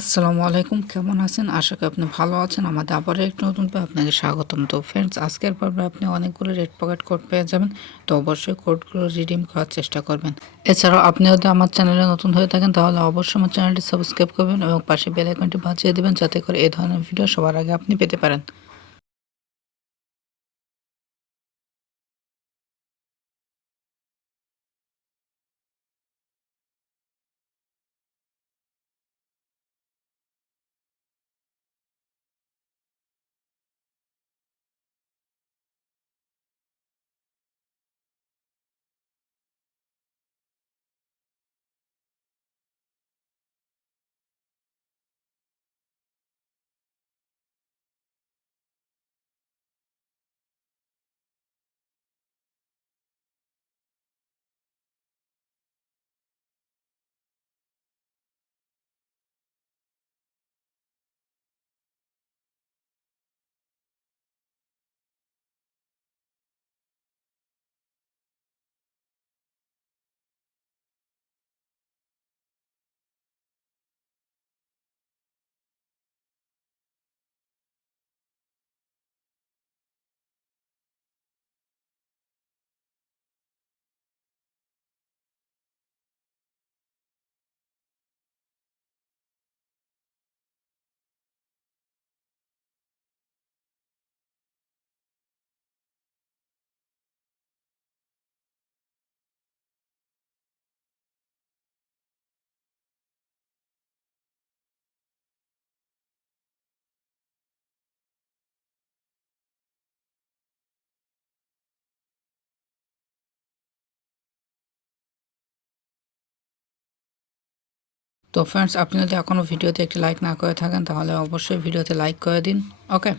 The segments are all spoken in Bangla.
আসসালামু আলাইকুম, কেমন আছেন? আশা করি আপনি ভালো আছেন। আমাদের আবার একটু নতুন পে আপনাকে স্বাগতম। তো ফ্রেন্ডস আজকের পর্বে আপনি অনেকগুলো রেড পকেট কোড পেয়ে যাবেন। তো অবশ্যই কোডগুলো রিডিম করার চেষ্টা করবেন। এছাড়াও আপনি যদি আমার চ্যানেলে নতুন হয়ে থাকেন, তাহলে অবশ্যই আমার চ্যানেলটি সাবস্ক্রাইব করবেন এবং পাশে বেল আইকনটি বাজিয়ে দেবেন, যাতে করে এই ধরনের ভিডিও সবার আগে আপনি পেতে পারেন। তো ফ্রেন্ডস আপনি যদি এখনও ভিডিওতে একটি লাইক না করে থাকেন, তাহলে অবশ্যই ভিডিওতে লাইক করে দিন ওকে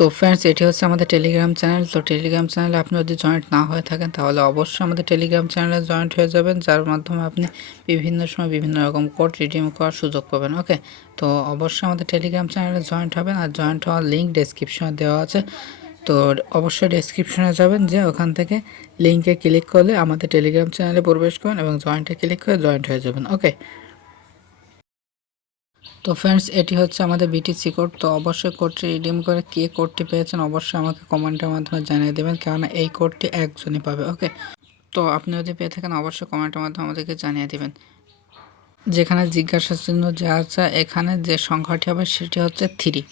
তো ফ্রেন্ডস এটি হচ্ছে আমাদের টেলিগ্রাম চ্যানেল তো টেলিগ্রাম চ্যানেলে আপনি যদি জয়েন্ট না হয়ে থাকেন, তাহলে অবশ্যই আমাদের টেলিগ্রাম চ্যানেলে জয়েন্ট হয়ে যাবেন, যার মাধ্যমে আপনি বিভিন্ন সময় বিভিন্ন রকম কোড রিডিম করার সুযোগ পাবেন ওকে তো অবশ্যই আমাদের টেলিগ্রাম চ্যানেলে জয়েন্ট হবেন, আর জয়েন্ট হওয়ার লিঙ্ক ডেসক্রিপশনে দেওয়া আছে। তো অবশ্যই ডেসক্রিপশনে যাবেন, যে ওখান থেকে লিঙ্কে ক্লিক করলে আমাদের টেলিগ্রাম চ্যানেলে প্রবেশ করুন এবং জয়েন্টে ক্লিক করে জয়েন্ট হয়ে যাবেন ওকে তো ফ্রেন্ডস এটি হচ্ছে আমাদের বিটিসি কোড তো অবশ্যই কোডটি রিডিম করে কে কোডটি পেয়েছেন অবশ্যই আমাকে কমেন্টের মাধ্যমে জানিয়ে দেবেন, কেননা এই কোডটি একজনই পাবে ওকে তো আপনি যদি পেয়ে থাকেন অবশ্যই কমেন্টের মাধ্যমে আমাদেরকে জানিয়ে দেবেন। যেখানে জিজ্ঞাসা চিহ্ন যে আছে এখানে যে সংখ্যাটি হবে সেটি হচ্ছে থ্রি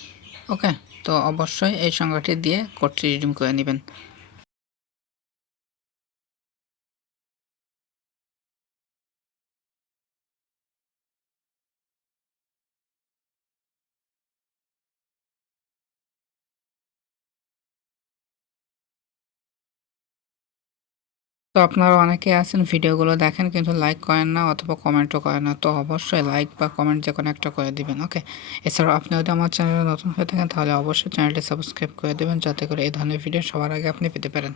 ওকে তো অবশ্যই এই সংখ্যাটি দিয়ে কোডটি রিডিম করে নেবেন। তো আপনারা অনেকে আছেন, ভিডিওগুলো দেখেন কিন্তু লাইক করেন না অথবা কমেন্টও করেন না। তো অবশ্যই লাইক বা কমেন্ট যে কোনো একটা করে দিবেন ওকে এছাড়াও আপনি যদি আমার চ্যানেলে নতুন হয়ে থাকেন, তাহলে অবশ্যই চ্যানেলটি সাবস্ক্রাইব করে দেবেন, যাতে করে এই ধরনের ভিডিও সবার আগে আপনি পেতে পারেন।